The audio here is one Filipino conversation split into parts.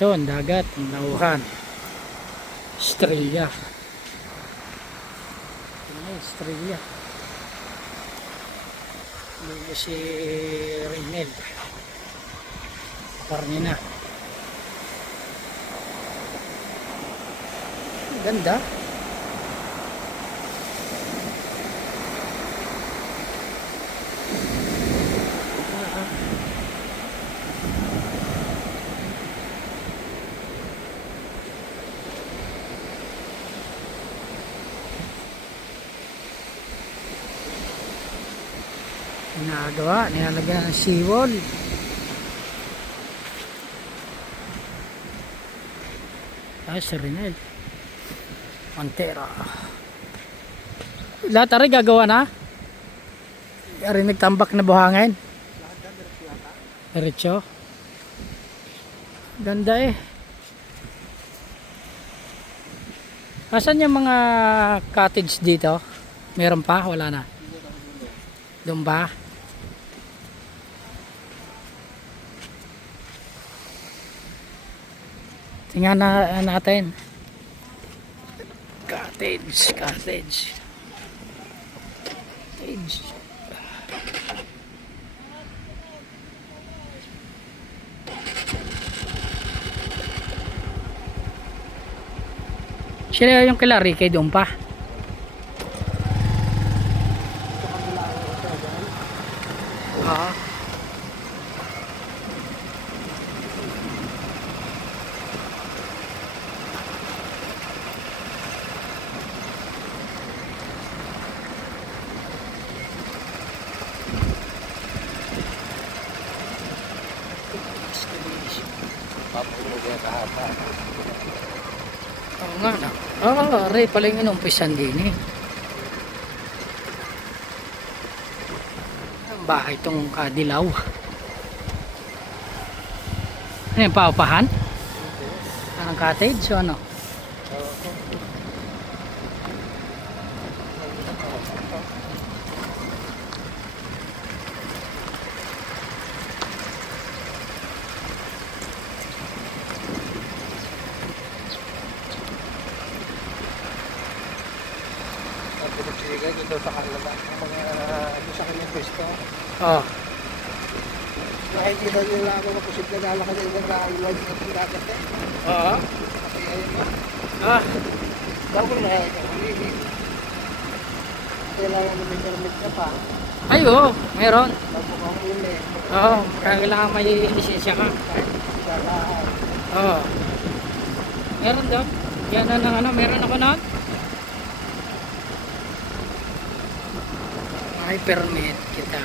Ito ang dagat, ang nauhan. Estrella. Ito na Estrella. Lulo si Reynel. Karne na. Ganda. Ginagawa, nilalagyan ng seawall. Ay, si Renel Montera. Lahat ari gagawa na? Ari nagtambak na buhangin? Diretso? Ganda eh. Asan yung mga cottage dito? Meron pa? Wala na? Doon ba? Tingnan na natin. Cottage. Cottage. Sila yung kila Ricky doon pa. Oo nga na. Ray pala yung inumpisan din eh. Ang bahay itong Kadilaw. Ano yung paupahan? Anong cottage o ano? Dito sa kanila mga sa kanyang pwesto. Oo. Nakikita nila ako na posible na lang kasi yung nag-aalag ng dagat eh. Oo. Kasi ayun mo. Double na yun. Kailangan mo may permit ka pa. Ay oo, meron. Bago kang uli. Oo, kailangan may lisensya ka. Oo. Meron daw. Yan na lang ano, meron ako na. May permit kita.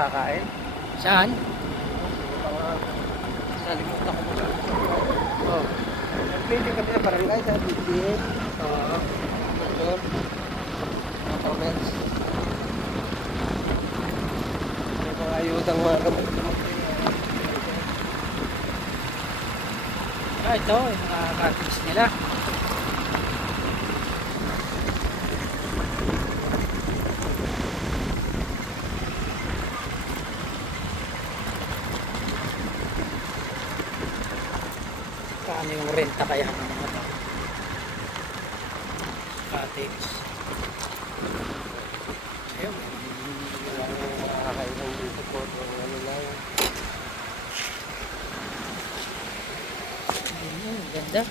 Kakain? Saan? Nalimutan ko ba? Oo. Pwede kami na barangay sa BTS. Oo. Motor. Motormens. May mga ayudang mga gamot-gamot. Ito, yung mga cottage nila. Paano yung renta kaya ng mga ito? Cottage. Ayun. Nakakainang dito po. Ano lang. Ganda.